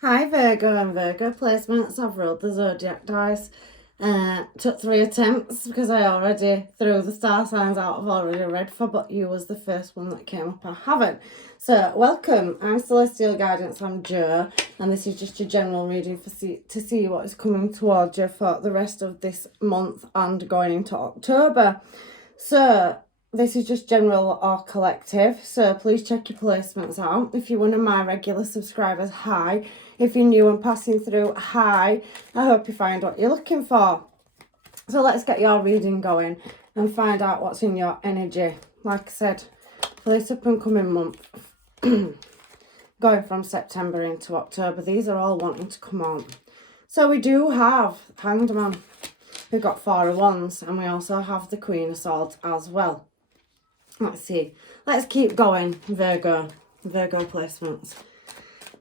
Hi Virgo and Virgo placements. I've rolled the zodiac dice. Took 3 attempts because I already threw the star signs out I've already read for, but you was the first one that came up I haven't. So welcome. I'm Celestial Guidance. I'm Jo, and this is just a general reading to see what is coming towards you for the rest of this month and going into October. So this is just general or collective, so please check your placements out. If you're one of my regular subscribers, hi. If you're new and passing through, hi. I hope you find what you're looking for. So let's get your reading going and find out what's in your energy. Like I said, for this up and coming month, going from September into October, these are all wanting to come on. So we do have Hanged Man. We've got 4 of Wands, and we also have the Queen of Swords as well. Let's see. Let's keep going, Virgo placements.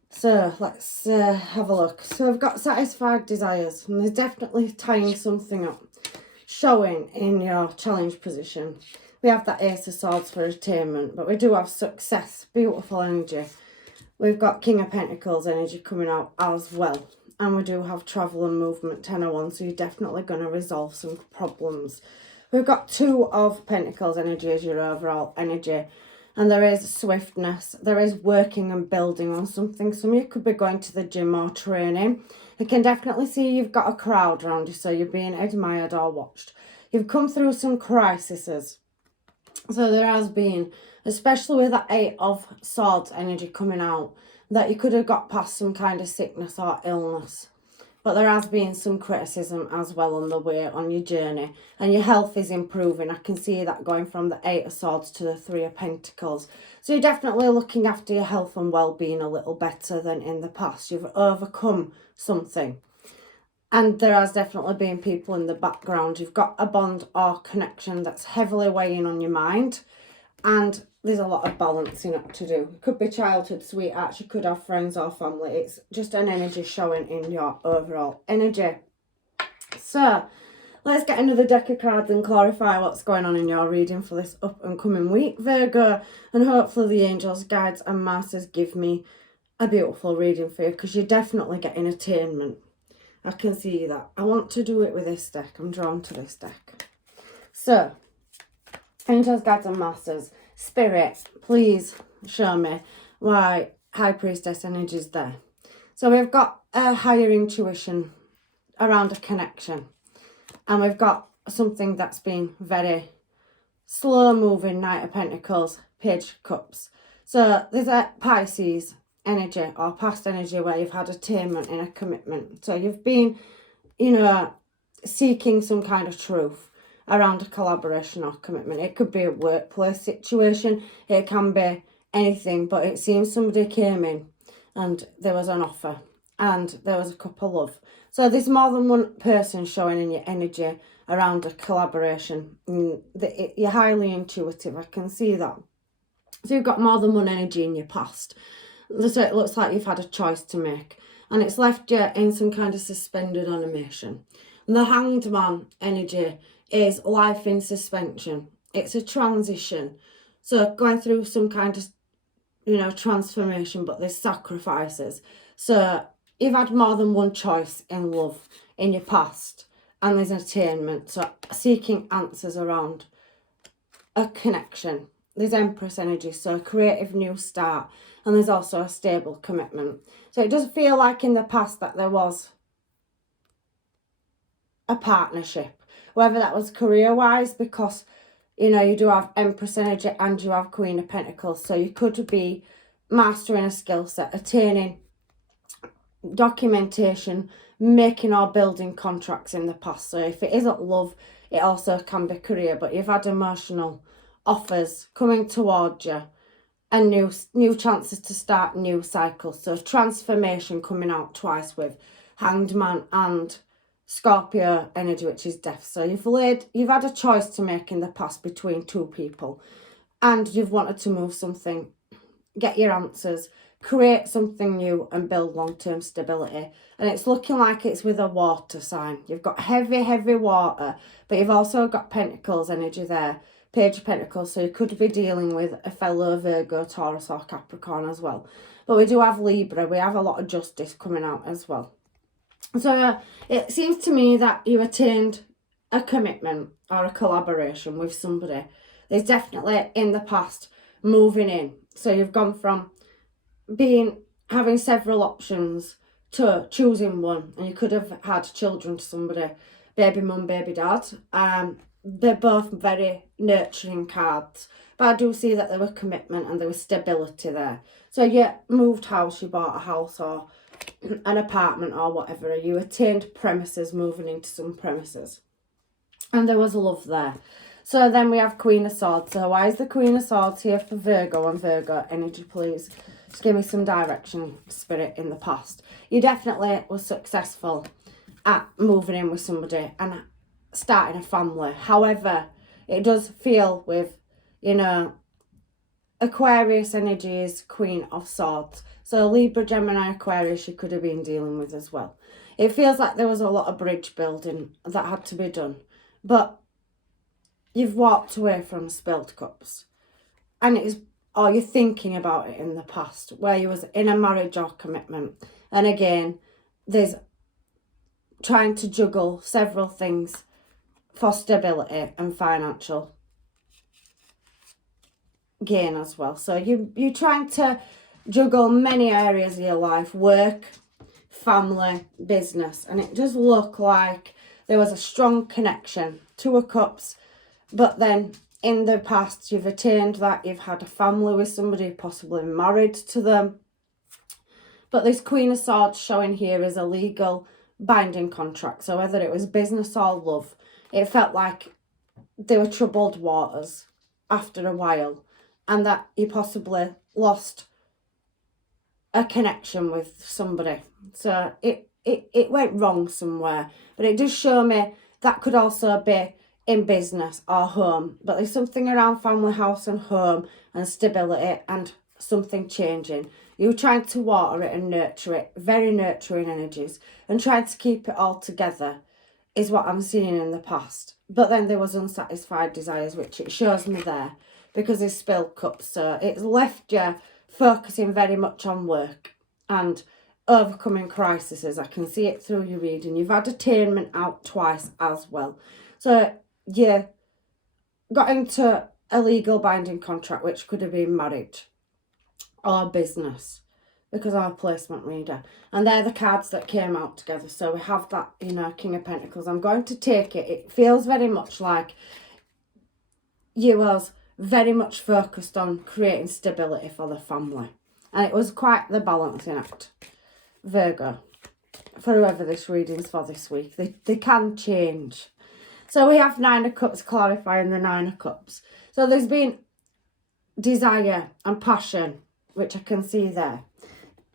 So let's have a look. So I've got satisfied desires, and there's definitely tying something up, showing in your challenge position. We have that Ace of Swords for attainment, but we do have success, beautiful energy. We've got King of Pentacles energy coming out as well. And we do have travel and movement, 10 of Wands, so you're definitely going to resolve some problems. We've got 2 of Pentacles energy as your overall energy. And there is swiftness. There is working and building on something. Some of you could be going to the gym or training. I can definitely see you've got a crowd around you, so you're being admired or watched. You've come through some crises. So there has been, especially with that 8 of Swords energy coming out, that you could have got past some kind of sickness or illness. But there has been some criticism as well on the way on your journey. And your health is improving. I can see that going from the 8 of Swords to the 3 of Pentacles. So you're definitely looking after your health and well-being a little better than in the past. You've overcome something. And there has definitely been people in the background. You've got a bond or connection that's heavily weighing on your mind. And there's a lot of balancing up to do. It could be childhood sweethearts, you could have friends or family. It's just an energy showing in your overall energy. So let's get another deck of cards and clarify what's going on in your reading for this up and coming week, Virgo. And hopefully the angels, guides and masters give me a beautiful reading for you, because you're definitely getting attainment. I can see that. I want to do it with this deck. I'm drawn to this deck. So angels, guides and masters, spirit, please show me why High Priestess energy is there. So we've got a higher intuition around a connection. And we've got something that's been very slow moving, Knight of Pentacles, Page of Cups. So there's a Pisces energy or past energy where you've had attainment in a commitment. So you've been, seeking some kind of truth around a collaboration or commitment. It could be a workplace situation, it can be anything, but it seems somebody came in and there was an offer and there was a couple of. So there's more than one person showing in your energy around a collaboration. You're highly intuitive, I can see that. So you've got more than one energy in your past. So it looks like you've had a choice to make, and it's left you in some kind of suspended animation. And the Hanged Man energy is life in suspension. It's a transition. So going through some kind of, transformation, but there's sacrifices. So you've had more than one choice in love in your past, and there's an attainment. So seeking answers around a connection. There's Empress energy, so a creative new start. And there's also a stable commitment. So it does feel like in the past that there was a partnership, whether that was career-wise, because, you do have Empress energy and you have Queen of Pentacles. So you could be mastering a skill set, attaining documentation, making or building contracts in the past. So if it isn't love, it also can be career, but you've had emotional offers coming towards you and new chances to start new cycles. So transformation coming out twice with Hanged Man and Scorpio energy, which is death. So you've had a choice to make in the past between 2 people, and you've wanted to move something, get your answers, create something new and build long-term stability. And it's looking like it's with a water sign. You've got heavy water, but you've also got Pentacles energy there, Page of Pentacles. So you could be dealing with a fellow Virgo, Taurus or Capricorn as well. But we do have Libra. We have a lot of justice coming out as well. So it seems to me that you attained a commitment or a collaboration with somebody. There's definitely in the past moving in. So you've gone from having several options to choosing one, and you could have had children to somebody, baby mum, baby dad. They're both very nurturing cards, but I do see that there was commitment and there was stability there. So you moved house, you bought a house or an apartment or whatever, you attained premises, moving into some premises, and there was love there. So then we have Queen of Swords. So why is the Queen of Swords here for Virgo and Virgo energy, please? Just give me some direction, Spirit, in the past. You definitely was successful at moving in with somebody and starting a family. However, it does feel with, Aquarius energy is Queen of Swords. So Libra, Gemini, Aquarius you could have been dealing with as well. It feels like there was a lot of bridge building that had to be done. But you've walked away from spilled cups. And you're thinking about it in the past, where you was in a marriage or commitment. And again, there's trying to juggle several things for stability and financial gain as well. So you're trying to juggle many areas of your life: work, family, business. And it does look like there was a strong connection. Two of Cups, but then in the past you've attained that, you've had a family with somebody, possibly married to them. But this Queen of Swords showing here is a legal binding contract. So whether it was business or love, it felt like they were troubled waters after a while, and that you possibly lost a connection with somebody. So it went wrong somewhere. But it does show me that could also be in business or home. But there's something around family, house and home and stability and something changing. You're trying to water it and nurture it. Very nurturing energies. And trying to keep it all together is what I'm seeing in the past. But then there was unsatisfied desires, which it shows me there, because it's spilled cups. So it's left you focusing very much on work and overcoming crises. I can see it through your reading. You've had attainment out twice as well. So you got into a legal binding contract, which could have been marriage or business, because I'm a placement reader. And they're the cards that came out together. So we have that, King of Pentacles. I'm going to take it. It feels very much like you was very much focused on creating stability for the family. And it was quite the balancing act, Virgo. For whoever this reading's for this week, they can change. So we have Nine of Cups, clarifying the Nine of Cups. So there's been desire and passion, which I can see there.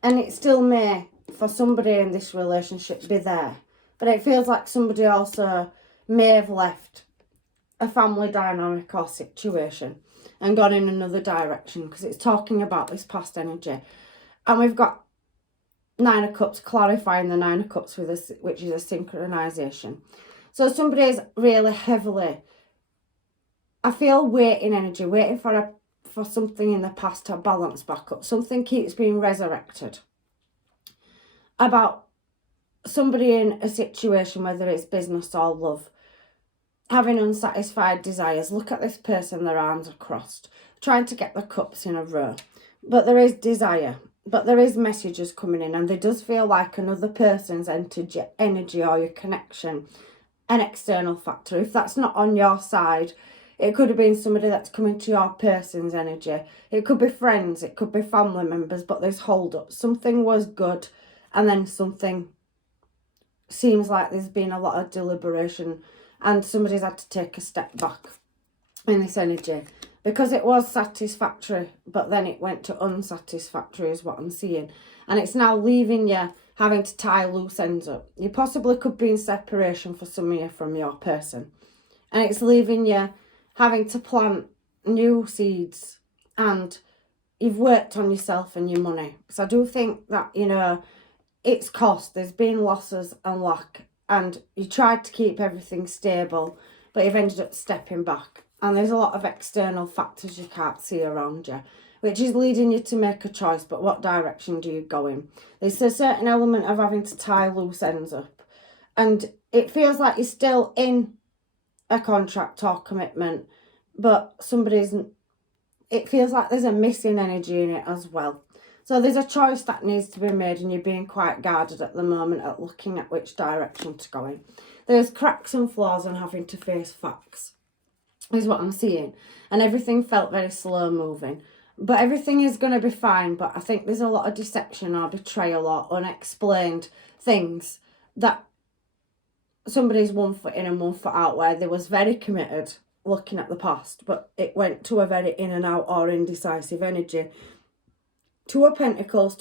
And it still may, for somebody in this relationship, be there. But it feels like somebody also may have left a family dynamic or situation and gone in another direction, because it's talking about this past energy. And we've got Nine of Cups, clarifying the Nine of Cups, with us, which is a synchronization. So somebody is really heavily, I feel, waiting energy, waiting for something in the past to balance back up. Something keeps being resurrected about somebody in a situation, whether it's business or love, having unsatisfied desires. Look at this person, their arms are crossed, trying to get the cups in a row. But there is desire, but there is messages coming in, and there does feel like another person's entered your energy or your connection, an external factor. If that's not on your side, it could have been somebody that's coming to your person's energy. It could be friends, it could be family members, but there's hold up. Something was good, and then something seems like there's been a lot of deliberation, and somebody's had to take a step back in this energy, because it was satisfactory, but then it went to unsatisfactory is what I'm seeing. And it's now leaving you having to tie loose ends up. You possibly could be in separation for some of you from your person. And it's leaving you having to plant new seeds, and you've worked on yourself and your money. So I do think that, it's cost. There's been losses and lack, and you tried to keep everything stable, but you've ended up stepping back. And there's a lot of external factors you can't see around you, which is leading you to make a choice, but what direction do you go in? There's a certain element of having to tie loose ends up, and it feels like you're still in a contract or commitment, but it feels like there's a missing energy in it as well. So there's a choice that needs to be made, and you're being quite guarded at the moment at looking at which direction to go in. There's cracks and flaws and having to face facts is what I'm seeing. And everything felt very slow moving. But everything is going to be fine. But I think there's a lot of deception or betrayal or unexplained things that somebody's 1 foot in and 1 foot out, where they was very committed looking at the past, but it went to a very in and out or indecisive energy. Two of Pentacles,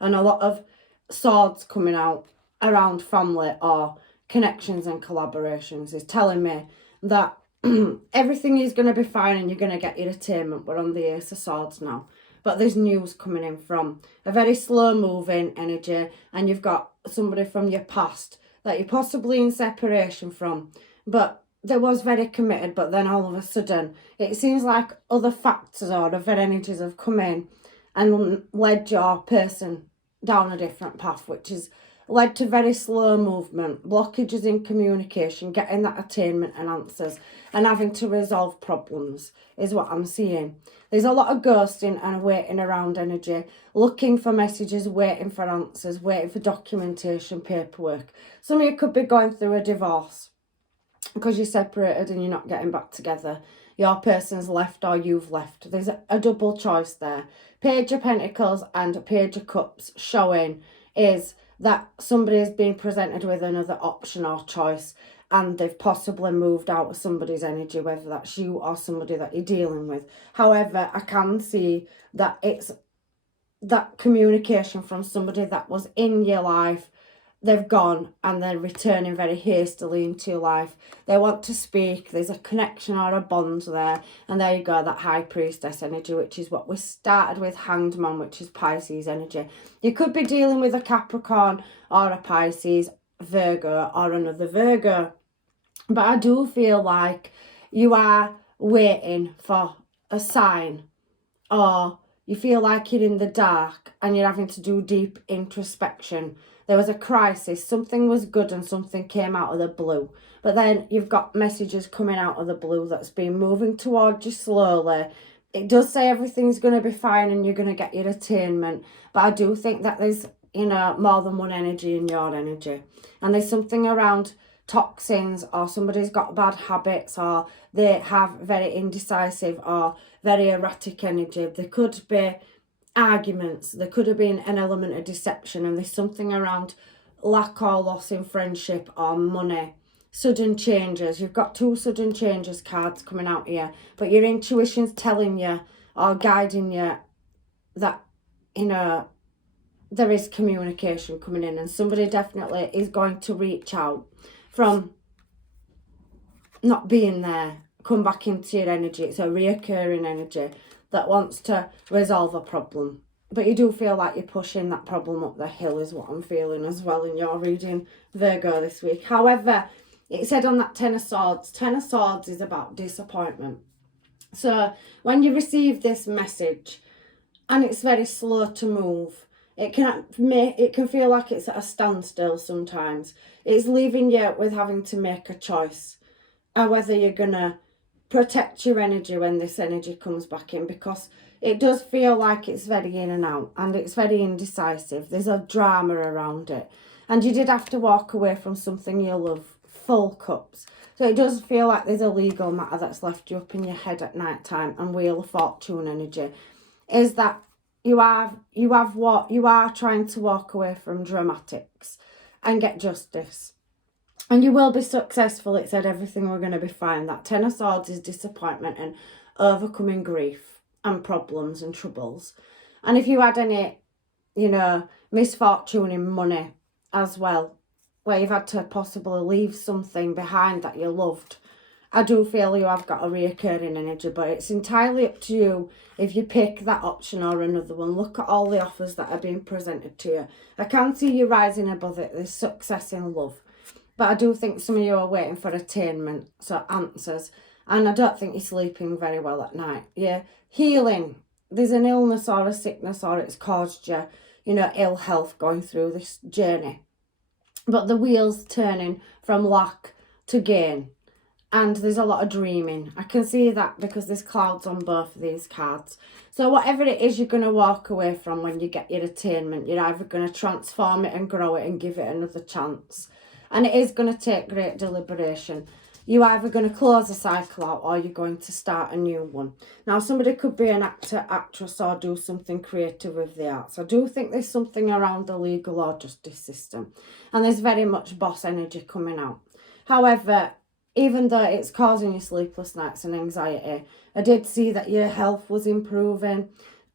and a lot of swords coming out around family or connections and collaborations is telling me that everything is going to be fine and you're going to get your attainment. We're on the Ace of Swords now. But there's news coming in from a very slow moving energy, and you've got somebody from your past that you're possibly in separation from, but they was very committed, but then all of a sudden it seems like other factors or other energies have come in and led your person down a different path, which has led to very slow movement, blockages in communication, getting that attainment and answers, and having to resolve problems is what I'm seeing. There's a lot of ghosting and waiting around energy, looking for messages, waiting for answers, waiting for documentation, paperwork. Some of you could be going through a divorce because you're separated and you're not getting back together. Your person's left or you've left. There's a double choice there. Page of Pentacles and Page of Cups showing is that somebody is being presented with another option or choice, and they've possibly moved out of somebody's energy, whether that's you or somebody that you're dealing with. However, I can see that it's that communication from somebody that was in your life. They've gone and they're returning very hastily into your life. They want to speak. There's a connection or a bond there. And there you go, that High Priestess energy, which is what we started with, Hanged Man, which is Pisces energy. You could be dealing with a Capricorn or a Pisces, Virgo or another Virgo. But I do feel like you are waiting for a sign, or you feel like you're in the dark and you're having to do deep introspection. There was a crisis, something was good and something came out of the blue. But then you've got messages coming out of the blue that's been moving towards you slowly. It does say everything's going to be fine and you're going to get your attainment. But I do think that there's, more than one energy in your energy. And there's something around toxins, or somebody's got bad habits, or they have very indecisive or very erratic energy. There could be arguments, there could have been an element of deception, and there's something around lack or loss in friendship or money. Sudden changes. You've got two sudden changes cards coming out here, but your intuition's telling you or guiding you that, there is communication coming in, and somebody definitely is going to reach out from not being there, come back into your energy. It's a reoccurring energy that wants to resolve a problem. But you do feel like you're pushing that problem up the hill is what I'm feeling as well in your reading, Virgo, this week. However, it said on that Ten of Swords is about disappointment. So when you receive this message and it's very slow to move, it can feel like it's at a standstill sometimes. It's leaving you with having to make a choice, or whether you're going to protect your energy when this energy comes back in, because it does feel like it's very in and out and it's very indecisive. There's a drama around it, and you did have to walk away from something you love. Full Cups. So it does feel like there's a legal matter that's left you up in your head at night time. And Wheel of Fortune energy is that you are trying to walk away from dramatics and get justice. And you will be successful. It said everything we're going to be fine. That Ten of Swords is disappointment and overcoming grief and problems and troubles. And if you had any, misfortune in money as well, where you've had to possibly leave something behind that you loved, I do feel you have got a reoccurring energy, but it's entirely up to you if you pick that option or another one. Look at all the offers that are being presented to you. I can see you rising above it. There's success in love. But I do think some of you are waiting for attainment, so answers. And I don't think you're sleeping very well at night. You're healing there's an illness or a sickness, or it's caused you, ill health going through this journey. But the wheel's turning from lack to gain. And there's a lot of dreaming. I can see that because there's clouds on both of these cards. So whatever it is you're going to walk away from when you get your attainment, you're either going to transform it and grow it and give it another chance. And it is going to take great deliberation. You're either going to close a cycle out or you're going to start a new one. Now, somebody could be an actor, actress, or do something creative with the arts. I do think there's something around the legal or justice system. And there's very much boss energy coming out. However, even though it's causing you sleepless nights and anxiety, I did see that your health was improving.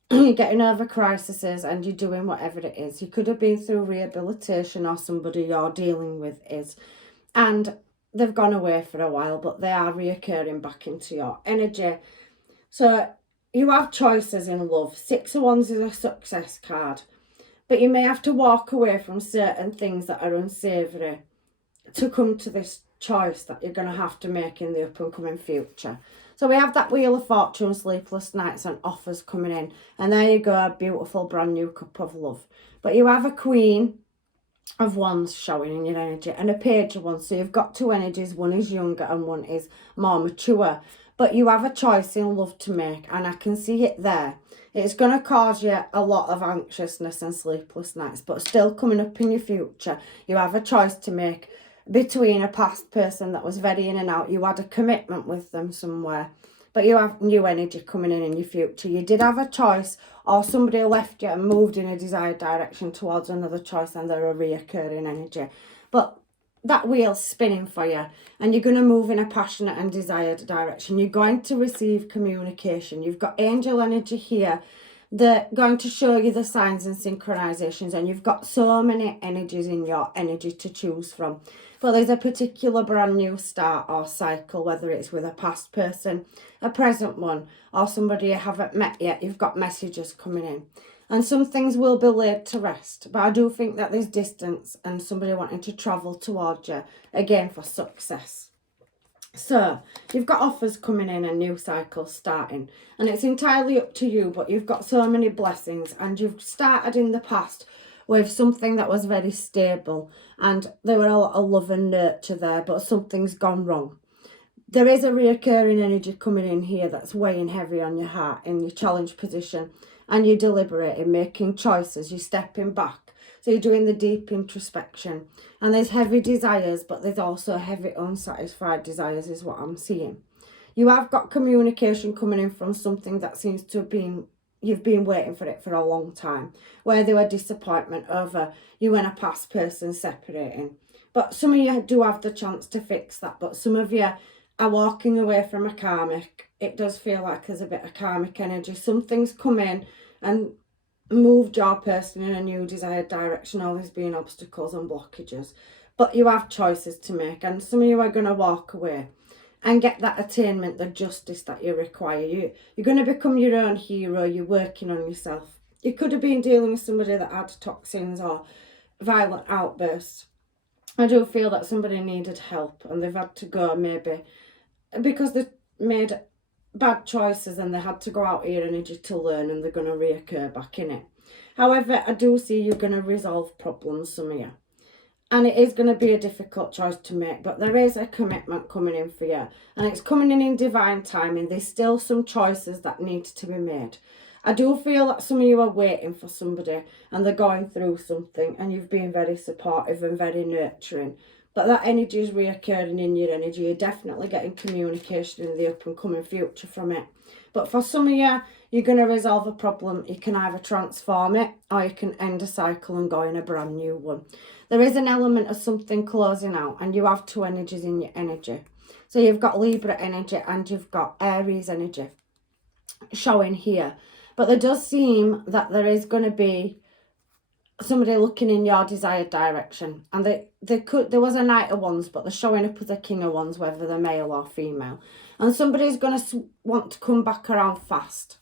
You're getting over crises and you're doing whatever it is. You could have been through rehabilitation, or somebody you're dealing with is. And they've gone away for a while, but they are reoccurring back into your energy. So you have choices in love. 6 of Wands is a success card. But you may have to walk away from certain things that are unsavoury to come to this choice that you're going to have to make in the up and coming future. So we have that Wheel of Fortune, sleepless nights and offers coming in. And there you go, a beautiful brand new cup of love. But you have a Queen of Wands showing in your energy and a Page of Wands. So you've got 2 energies. One is younger and one is more mature. But you have a choice in love to make, and I can see it there. It's going to cause you a lot of anxiousness and sleepless nights, but still coming up in your future, you have a choice to make between a past person that was very in and out. You had a commitment with them somewhere, but you have new energy coming in your future. You did have a choice, or somebody left you and moved in a desired direction towards another choice, and they're a reoccurring energy. But that wheel's spinning for you, and you're going to move in a passionate and desired direction. You're going to receive communication. You've got angel energy here. They're going to show you the signs and synchronizations, and you've got so many energies in your energy to choose from. But there's a particular brand new start or cycle, whether it's with a past person, a present one, or somebody you haven't met yet. You've got messages coming in. And some things will be laid to rest. But I do think that there's distance and somebody wanting to travel towards you, again, for success. So, you've got offers coming in and new cycles starting. And it's entirely up to you, but you've got so many blessings. And you've started in the past with something that was very stable. And there were a lot of love and nurture there, but something's gone wrong. There is a reoccurring energy coming in here that's weighing heavy on your heart in your challenge position. And you're deliberating, making choices, you're stepping back. So you're doing the deep introspection. And there's heavy desires, but there's also heavy unsatisfied desires is what I'm seeing. You have got communication coming in from something that seems to have been, you've been waiting for it for a long time. Where there were disappointment over you and a past person separating. But some of you do have the chance to fix that. But some of you are walking away from a karmic. It does feel like there's a bit of karmic energy. Something's come in and moved your person in a new desired direction. All there's been obstacles and blockages. But you have choices to make. And some of you are going to walk away and get that attainment, the justice that you require. You're going to become your own hero. You're working on yourself. You could have been dealing with somebody that had toxins or violent outbursts. I do feel that somebody needed help and they've had to go maybe because they made bad choices and they had to go out of your energy to learn, and they're going to reoccur back in it. However, I do see you're going to resolve problems, some of you. And it is going to be a difficult choice to make, but there is a commitment coming in for you. And it's coming in divine timing. There's still some choices that need to be made. I do feel that some of you are waiting for somebody and they're going through something, and you've been very supportive and very nurturing. But that energy is reoccurring in your energy. You're definitely getting communication in the up and coming future from it. But for some of you, you're going to resolve a problem. You can either transform it or you can end a cycle and go in a brand new one. There is an element of something closing out, and you have 2 energies in your energy. So you've got Libra energy and you've got Aries energy showing here. But there does seem that there is going to be somebody looking in your desired direction, and there was a Knight of Wands, but they're showing up as a King of Wands, whether they're male or female, and somebody's going to want to come back around fast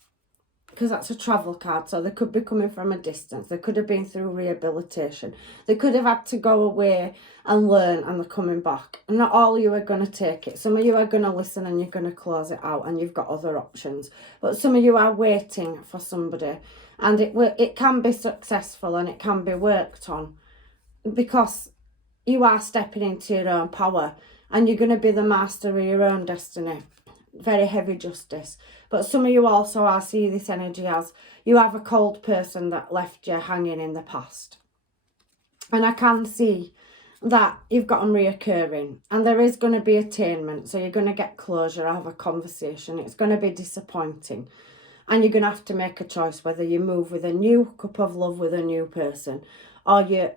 because that's a travel card. So they could be coming from a distance. They could have been through rehabilitation. They could have had to go away and learn, and they're coming back. And not all of you are going to take it. Some of you are going to listen and you're going to close it out, and you've got other options. But some of you are waiting for somebody, and it can be successful and it can be worked on, because you are stepping into your own power and you're going to be the master of your own destiny. Very heavy justice. But some of you also, I see this energy as you have a cold person that left you hanging in the past. And I can see that you've got them reoccurring, and there is going to be attainment. So you're going to get closure, have a conversation. It's going to be disappointing, and you're going to have to make a choice whether you move with a new cup of love with a new person, or you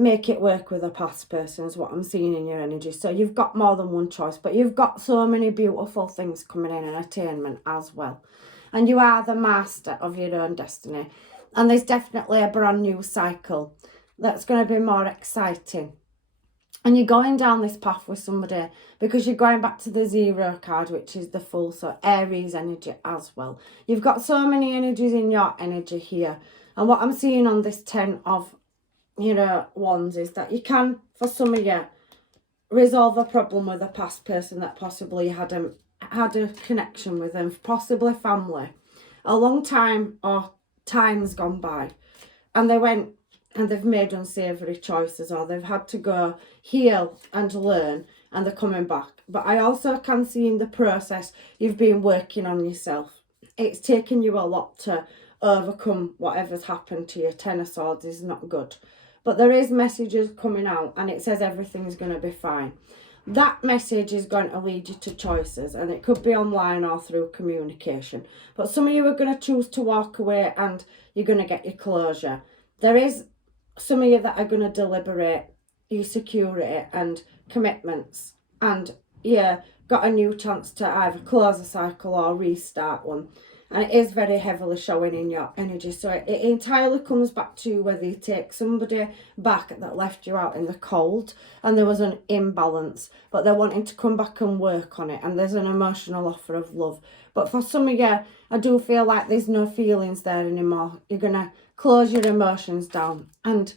make it work with a past person, is what I'm seeing in your energy. So you've got more than one choice, but you've got so many beautiful things coming in, and attainment as well. And you are the master of your own destiny. And there's definitely a brand new cycle that's going to be more exciting. And you're going down this path with somebody because you're going back to the 0 card, which is the Fool, so Aries energy as well. You've got so many energies in your energy here. And what I'm seeing on this 10 of wands is that you can, for some of you, resolve a problem with a past person that possibly had a connection with them, possibly family, a long time or time's gone by, and they went and they've made unsavoury choices, or they've had to go heal and learn, and they're coming back. But I also can see in the process you've been working on yourself. It's taken you a lot to overcome whatever's happened to you. 10 of Swords is not good. But there is messages coming out, and it says everything's going to be fine. That message is going to lead you to choices, and it could be online or through communication. But some of you are going to choose to walk away, and you're going to get your closure. There is some of you that are going to deliberate your security and commitments, and got a new chance to either close a cycle or restart one. And it is very heavily showing in your energy. So it entirely comes back to whether you take somebody back that left you out in the cold and there was an imbalance, but they're wanting to come back and work on it, and there's an emotional offer of love. But for some of you, I do feel like there's no feelings there anymore. You're going to close your emotions down, and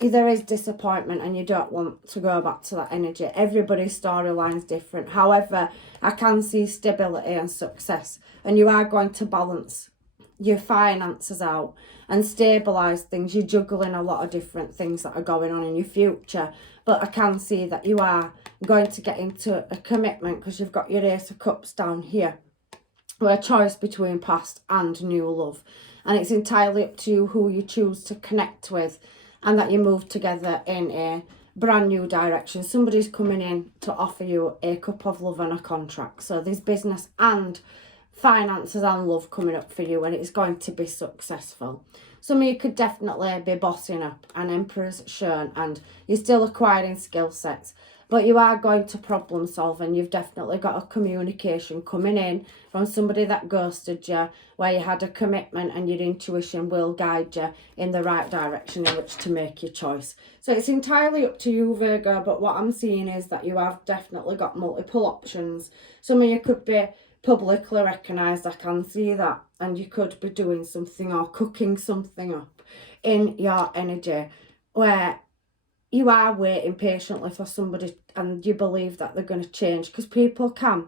there is disappointment, and you don't want to go back to that energy. Everybody's storyline's different. However, I can see stability and success, and you are going to balance your finances out and stabilise things. You're juggling a lot of different things that are going on in your future, but I can see that you are going to get into a commitment, because you've got your Ace of Cups down here, with a choice between past and new love. And it's entirely up to you who you choose to connect with, and that you move together in a brand new direction. Somebody's coming in to offer you a cup of love and a contract. So there's business and finances and love coming up for you, and it's going to be successful. Some of you could definitely be bossing up, and Emperor's shown, and you're still acquiring skill sets, but you are going to problem solve, and you've definitely got a communication coming in from somebody that ghosted you, where you had a commitment, and your intuition will guide you in the right direction in which to make your choice. So it's entirely up to you, Virgo, but what I'm seeing is that you have definitely got multiple options. Some of you could be publicly recognised, I can see that, and you could be doing something or cooking something up in your energy where you are waiting patiently for somebody, and you believe that they're going to change, because people can,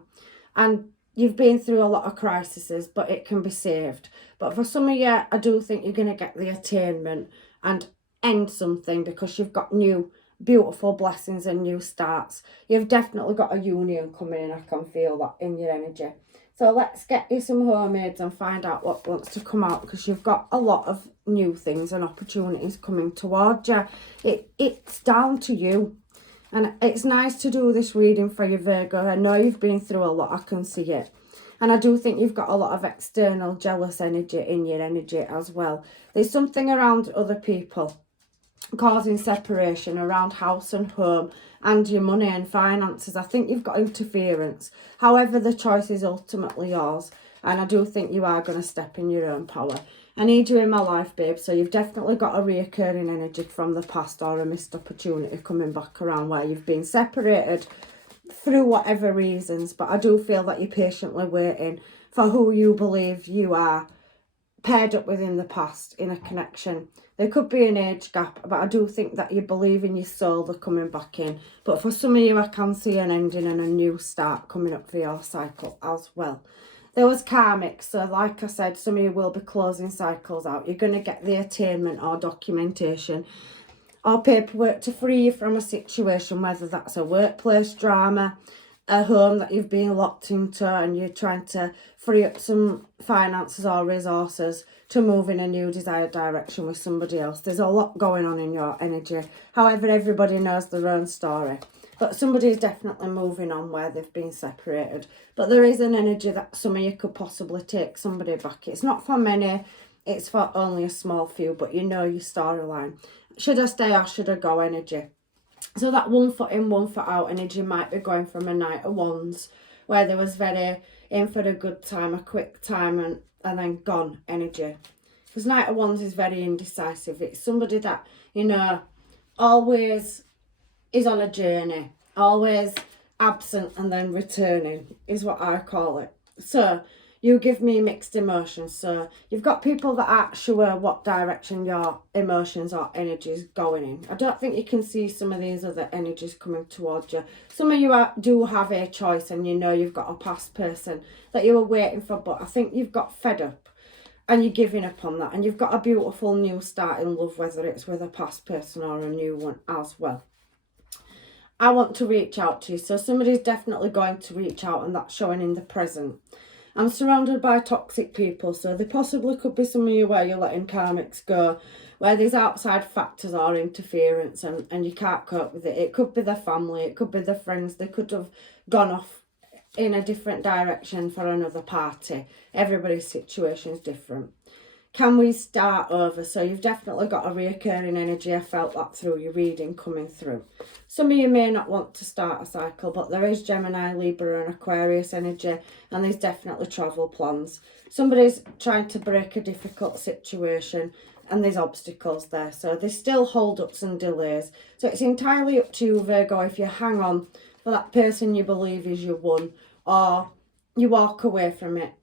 and you've been through a lot of crises, but it can be saved. But for some of you, I do think you're going to get the attainment and end something, because you've got new beautiful blessings and new starts. You've definitely got a union coming in. I can feel that in your energy. So let's get you some homemades and find out what wants to come out, because you've got a lot of new things and opportunities coming towards you. It's down to you. And it's nice to do this reading for you, Virgo. I know you've been through a lot. I can see it. And I do think you've got a lot of external jealous energy in your energy as well. There's something around other people causing separation around house and home and your money and finances. I think you've got interference. However, the choice is ultimately yours, and I do think you are going to step in your own power. I need you in my life, babe. So you've definitely got a reoccurring energy from the past, or a missed opportunity coming back around, where you've been separated through whatever reasons. But I do feel that you're patiently waiting for who you believe you are paired up with in the past in a connection. There could be an age gap, but I do think that you believe in your soul, they're coming back in. But for some of you, I can see an ending and a new start coming up for your cycle as well. There was karmic, so like I said, some of you will be closing cycles out. You're going to get the attainment or documentation or paperwork to free you from a situation, whether that's a workplace drama, a home that you've been locked into and you're trying to free up some finances or resources to move in a new desired direction with somebody else. There's a lot going on in your energy. However, everybody knows their own story. But somebody is definitely moving on where they've been separated. But there is an energy that some of you could possibly take somebody back. It's not for many, it's for only a small few, but you know your storyline. Should I stay or should I go energy? So that 1 foot in, 1 foot out energy might be going from a Knight of Wands, where there was very in for a good time, a quick time, and then gone energy. Because Knight of Wands is very indecisive. It's somebody that, you know, always is on a journey, always absent and then returning is what I call it. So you give me mixed emotions. So you've got people that aren't sure what direction your emotions or energy is going in. I don't think you can see some of these other energies coming towards you. Some of you do have a choice and you know you've got a past person that you were waiting for, but I think you've got fed up and you're giving up on that. And you've got a beautiful new start in love, whether it's with a past person or a new one as well. I want to reach out to you. So somebody's definitely going to reach out, and that's showing in the present. I'm surrounded by toxic people, so there possibly could be some of you where you're letting karmics go, where there's outside factors or interference and you can't cope with it. It could be the family, it could be the friends, they could have gone off in a different direction for another party. Everybody's situation is different. Can we start over? So you've definitely got a reoccurring energy. I felt that through your reading coming through. Some of you may not want to start a cycle, but there is Gemini, Libra and Aquarius energy, and there's definitely travel plans. Somebody's trying to break a difficult situation and there's obstacles there. So there's still hold-ups and delays. So it's entirely up to you, Virgo, if you hang on for that person you believe is your one, or you walk away from it,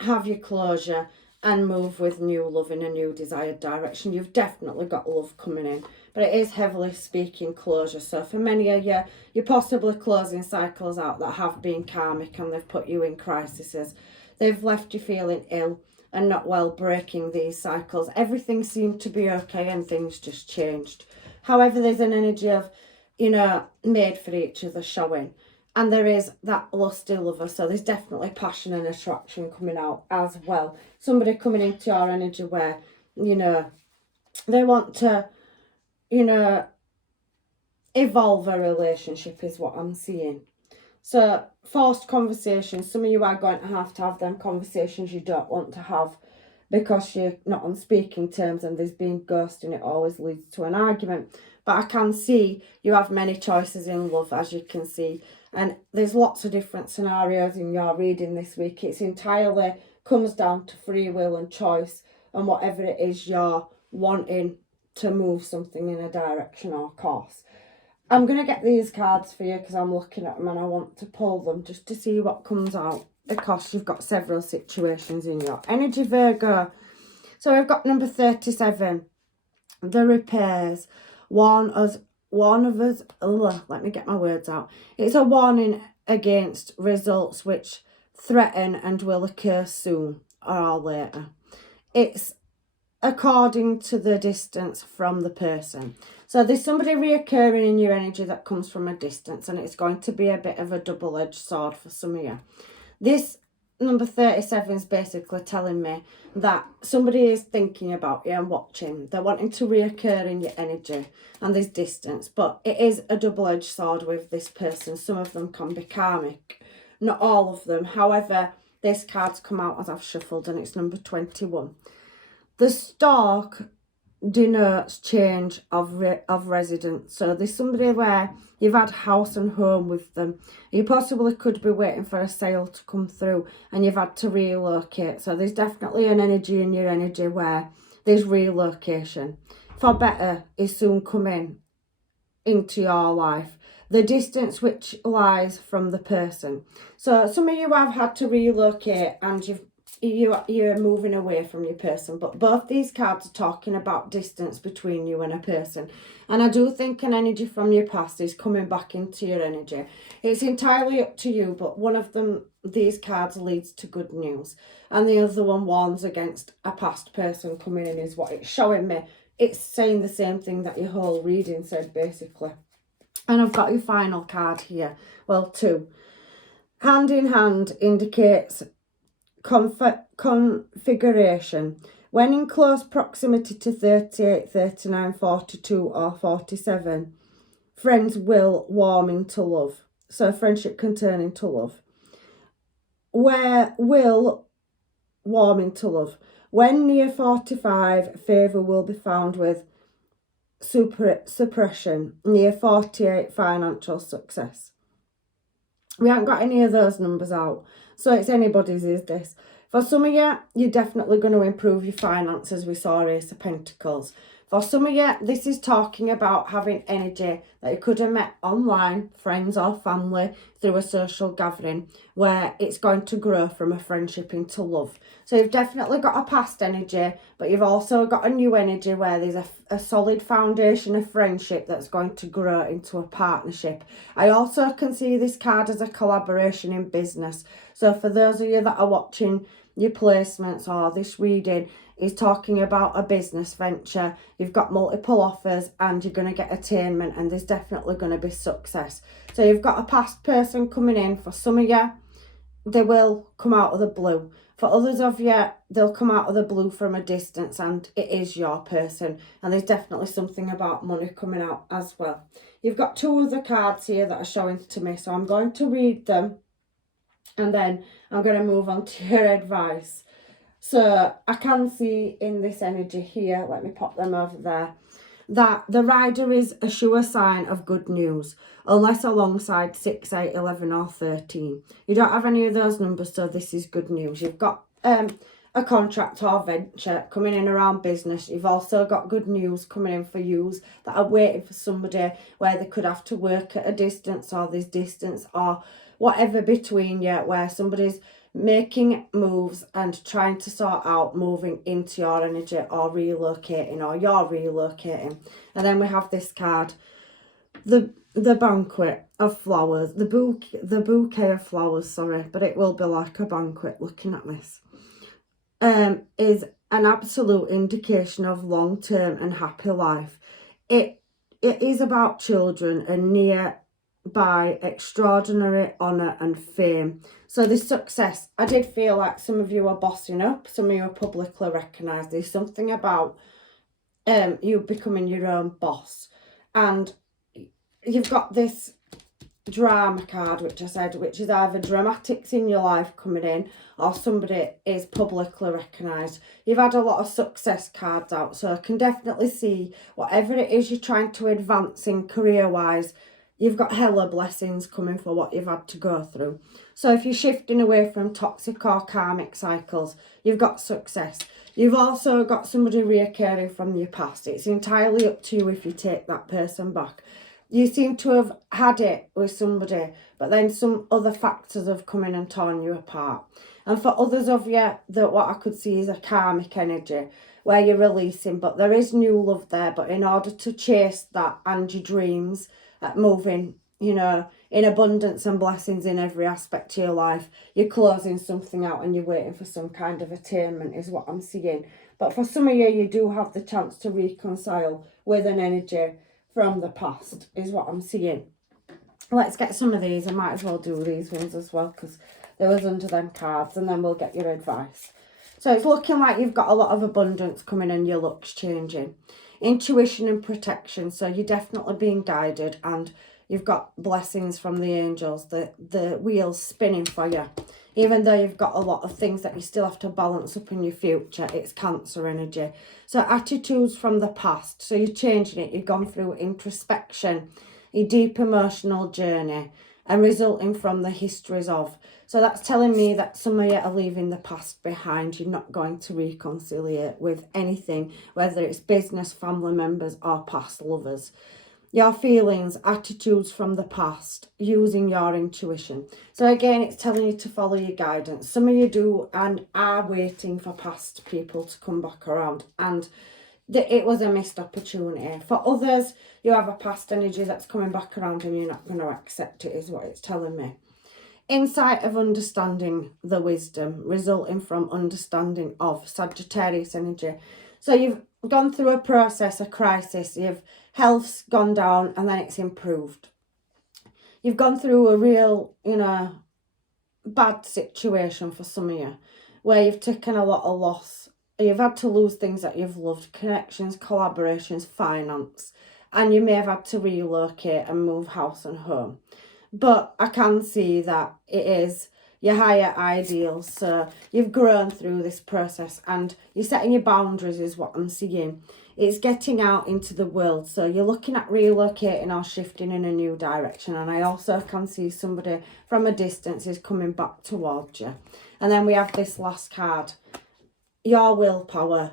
have your closure, and move with new love in a new desired direction. You've definitely got love coming in, but it is heavily speaking closure. So for many of you, you're possibly closing cycles out that have been karmic and they've put you in crises. They've left you feeling ill and not well, breaking these cycles. Everything seemed to be okay and things just changed. However, there's an energy of, you know, made for each other showing. And there is that lusty lover, so there's definitely passion and attraction coming out as well. Somebody coming into your energy where, you know, they want to, you know, evolve a relationship is what I'm seeing. So forced conversations, some of you are going to have them conversations you don't want to have because you're not on speaking terms and there's been ghosting. It always leads to an argument. But I can see you have many choices in love, as you can see. And there's lots of different scenarios in your reading this week. It's entirely comes down to free will and choice and whatever it is you're wanting to move something in a direction or course. I'm going to get these cards for you because I'm looking at them and I want to pull them just to see what comes out, because you've got several situations in your energy, Virgo. So I've got number 37, the repairs. One of us, let me get my words out. It's a warning against results which threaten and will occur soon or later. It's according to the distance from the person. So there's somebody reoccurring in your energy that comes from a distance, and it's going to be a bit of a double-edged sword for some of you. This number 37 is basically telling me that somebody is thinking about you and watching. They're wanting to reoccur in your energy, and there's distance, but it is a double-edged sword with this person. Some of them can be karmic, not all of them. However, this card's come out as I've shuffled, and it's number 21. The stork denotes change of residence. So there's somebody where you've had house and home with them. You possibly could be waiting for a sale to come through and you've had to relocate. So there's definitely an energy in your energy where there's relocation. For better is soon coming into your life. the distance which lies from the person. So some of you have had to relocate and you're moving away from your person, but both these cards are talking about distance between you and a person. And I do think an energy from your past is coming back into your energy. It's entirely up to you, but one of them, these cards, leads to good news, and the other one warns against a past person coming in, is what it's showing me. It's saying the same thing that your whole reading said, basically. And I've got your final card here. Well, two. Hand in hand indicates configuration. When in close proximity to 38, 39, 42 or 47, friends will warm into love. So friendship can turn into love. Where will warm into love. When near 45, favour will be found with suppression. Near 48, financial success. We haven't got any of those numbers out, so it's anybody's, is this. For some of you, you're definitely going to improve your finances. We saw Ace of Pentacles. For some of you, this is talking about having energy that you could have met online, friends or family, through a social gathering, where it's going to grow from a friendship into love. So you've definitely got a past energy, but you've also got a new energy where there's a solid foundation of friendship that's going to grow into a partnership. I also can see this card as a collaboration in business. So for those of you that are watching your placements or this reading, is talking about a business venture. You've got multiple offers and you're going to get attainment, and there's definitely going to be success. So you've got a past person coming in. For some of you, they will come out of the blue. For others of you, they'll come out of the blue from a distance and it is your person. And there's definitely something about money coming out as well. You've got two other cards here that are showing to me, so I'm going to read them and then I'm going to move on to your advice. So I can see in this energy here, let me pop them over there, that the rider is a sure sign of good news, unless alongside 6, 8, 11 or 13. You don't have any of those numbers, so this is good news. You've got a contract or venture coming in around business. You've also got good news coming in for yous that are waiting for somebody, where they could have to work at a distance, or there's distance or whatever between you, where somebody's making moves and trying to sort out moving into your energy or relocating, or you're relocating. And then we have this card, the banquet of flowers, the bouquet of flowers, sorry, but it will be like a banquet looking at this, is an absolute indication of long-term and happy life. It is about children and nearby extraordinary honour and fame. So this success, I did feel like some of you are bossing up, some of you are publicly recognised. There's something about you becoming your own boss. And you've got this drama card, which I said, which is either dramatics in your life coming in, or somebody is publicly recognised. You've had a lot of success cards out, so I can definitely see whatever it is you're trying to advance in career-wise, you've got hella blessings coming for what you've had to go through. So if you're shifting away from toxic or karmic cycles, you've got success. You've also got somebody reoccurring from your past. It's entirely up to you if you take that person back. You seem to have had it with somebody, but then some other factors have come in and torn you apart. And for others of you, that what I could see is a karmic energy where you're releasing, but there is new love there. But in order to chase that and your dreams at moving, you know, in abundance and blessings in every aspect of your life, you're closing something out and you're waiting for some kind of attainment is what I'm seeing. But for some of you, you do have the chance to reconcile with an energy from the past is what I'm seeing. Let's get some of these. I might as well do these ones as well because they was under them cards, and then we'll get your advice. So it's looking like you've got a lot of abundance coming and your luck's changing. Intuition and protection. So you're definitely being guided and you've got blessings from the angels, the wheels spinning for you. Even though you've got a lot of things that you still have to balance up in your future, it's Cancer energy. So attitudes from the past. So you're changing it. You've gone through introspection, a deep emotional journey, and resulting from the histories of. So that's telling me that some of you are leaving the past behind. You're not going to reconcile with anything, whether it's business, family members, or past lovers. your feelings, attitudes from the past, using your intuition. So again, it's telling you to follow your guidance. Some of you do and are waiting for past people to come back around, and it was a missed opportunity. For others, you have a past energy that's coming back around and you're not going to accept it, is what it's telling me. Insight of understanding the wisdom resulting from understanding of Sagittarius energy. So you've gone through a process, a crisis, you've health's gone down and then it's improved. You've gone through a real, bad situation for some of you, where you've taken a lot of loss. You've had to lose things that you've loved, connections, collaborations, finance, and you may have had to relocate and move house and home. But I can see that it is your higher ideals. So you've grown through this process and you're setting your boundaries is what I'm seeing. It's getting out into the world. So you're looking at relocating or shifting in a new direction. And I also can see somebody from a distance is coming back towards you. And then we have this last card, your willpower.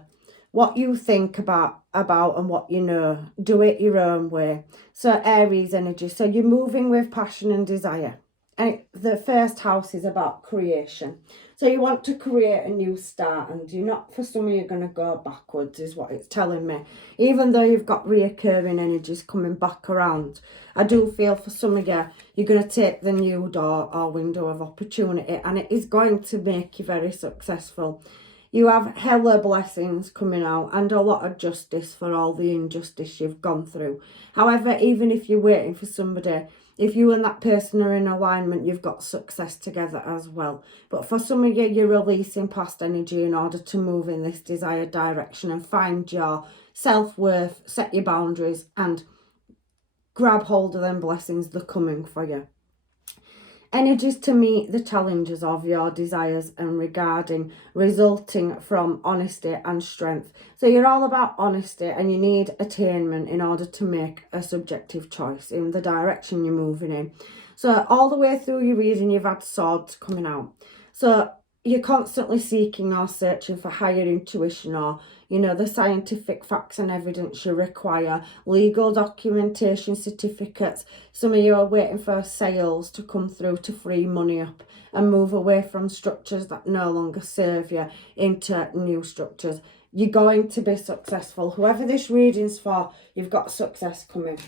What you think about and what you know, do it your own way. So Aries energy, so you're moving with passion and desire. And the first house is about creation. So you want to create a new start, and you're not, for some of you, going to go backwards, is what it's telling me. Even though you've got reoccurring energies coming back around, I do feel for some of you, you're going to take the new door or window of opportunity, and it is going to make you very successful. You have hella blessings coming out and a lot of justice for all the injustice you've gone through. However, even if you're waiting for somebody, if you and that person are in alignment, you've got success together as well. But for some of you, you're releasing past energy in order to move in this desired direction and find your self-worth, set your boundaries and grab hold of them blessings that are coming for you. Energies to meet the challenges of your desires and regarding resulting from honesty and strength. So you're all about honesty and you need attainment in order to make a subjective choice in the direction you're moving in. So all the way through your reading, you've had swords coming out. So you're constantly seeking or searching for higher intuition or, the scientific facts and evidence you require, legal documentation, certificates. Some of you are waiting for sales to come through to free money up and move away from structures that no longer serve you into new structures. You're going to be successful. Whoever this reading's for, you've got success coming.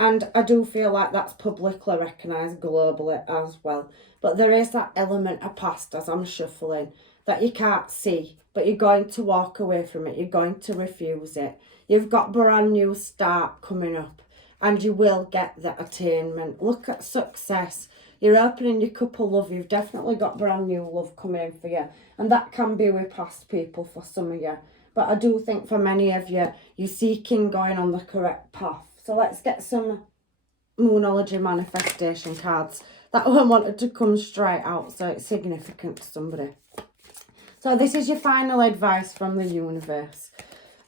And I do feel like that's publicly recognised globally as well. But there is that element of past as I'm shuffling that you can't see, but you're going to walk away from it. You're going to refuse it. You've got brand new start coming up and you will get that attainment. Look at success. You're opening your cup of love. You've definitely got brand new love coming in for you. And that can be with past people for some of you. But I do think for many of you, you're seeking going on the correct path. So let's get some Moonology manifestation cards. That one wanted to come straight out, so it's significant to somebody. So this is your final advice from the universe.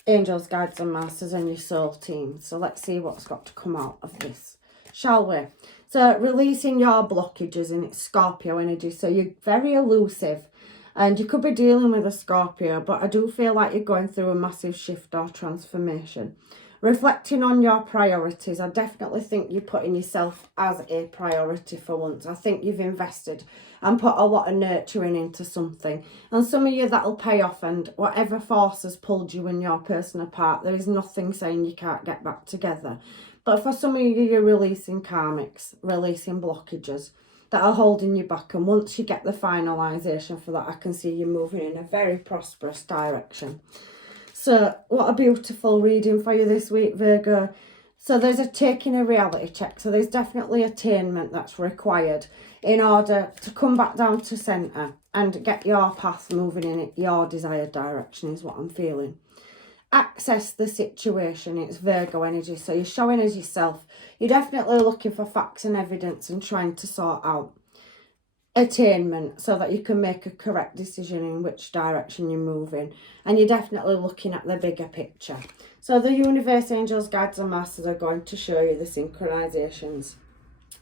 Angels, guides and masters and your soul team. So let's see what's got to come out of this, shall we? So releasing your blockages in its Scorpio energy. So you're very elusive and you could be dealing with a Scorpio, but I do feel like you're going through a massive shift or transformation. Reflecting on your priorities, I definitely think you're putting yourself as a priority for once. I think you've invested and put a lot of nurturing into something. And some of you that'll pay off, and whatever force has pulled you and your person apart, there is nothing saying you can't get back together. But for some of you, you're releasing karmics, releasing blockages that are holding you back. And once you get the finalisation for that, I can see you moving in a very prosperous direction. So what a beautiful reading for you this week, Virgo. So there's taking a reality check. So there's definitely attainment that's required in order to come back down to centre and get your path moving in your desired direction is what I'm feeling. Access the situation. It's Virgo energy. So you're showing as yourself. You're definitely looking for facts and evidence and trying to sort out attainment so that you can make a correct decision in which direction you're moving, and you're definitely looking at the bigger picture. So the universe, angels, guides and masters are going to show you the synchronizations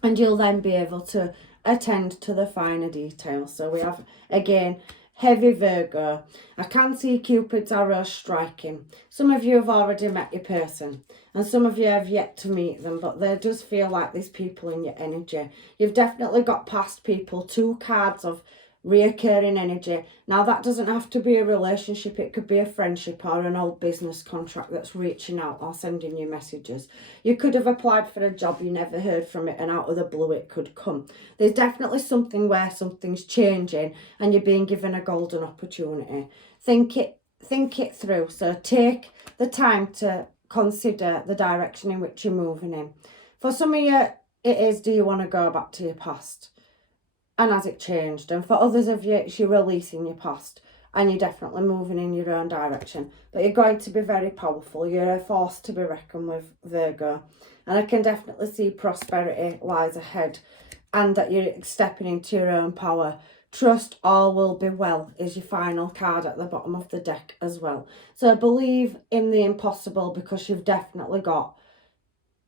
and you'll then be able to attend to the finer details. So we have again Heavy Virgo. I can see Cupid's arrow striking. Some of you have already met your person, and some of you have yet to meet them, but there does feel like there's people in your energy. You've definitely got past people. 2 cards of reoccurring energy. Now, that doesn't have to be a relationship. It could be a friendship or an old business contract that's reaching out or sending you messages. You could have applied for a job, you never heard from it, and out of the blue it could come. There's definitely something where something's changing and you're being given a golden opportunity. Think it through. So take the time to consider the direction in which you're moving in. For some of you, it is, do you want to go back to your past? And has it changed? And for others of you, it's you releasing your past and you're definitely moving in your own direction. But you're going to be very powerful. You're a force to be reckoned with, Virgo. And I can definitely see prosperity lies ahead and that you're stepping into your own power. Trust all will be well is your final card at the bottom of the deck as well. So believe in the impossible, because you've definitely got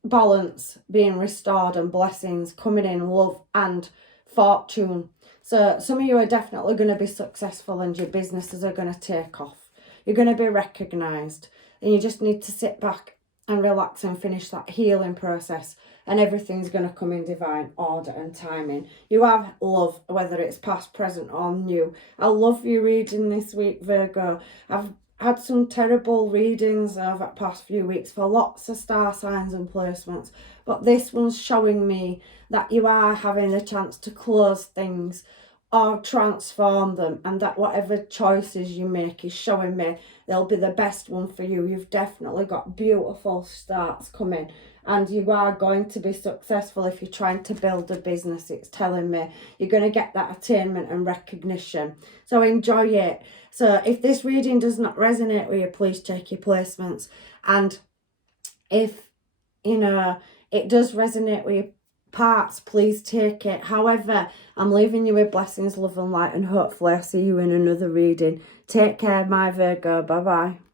balance being restored and blessings coming in, love and fortune. So some of you are definitely going to be successful and your businesses are going to take off. You're going to be recognised, and you just need to sit back and relax and finish that healing process, and everything's going to come in divine order and timing. You have love, whether it's past, present or new. I love you reading this week, Virgo. I've had some terrible readings over the past few weeks for lots of star signs and placements, but this one's showing me that you are having the chance to close things or transform them, and that whatever choices you make is showing me they'll be the best one for you. You've definitely got beautiful starts coming, and you are going to be successful if you're trying to build a business. It's telling me you're going to get that attainment and recognition, so enjoy it. So if this reading does not resonate with you, please check your placements, and if it does resonate with your parts, please take it. However, I'm leaving you with blessings, love and light, and hopefully I'll see you in another reading. Take care, my Virgo. Bye bye.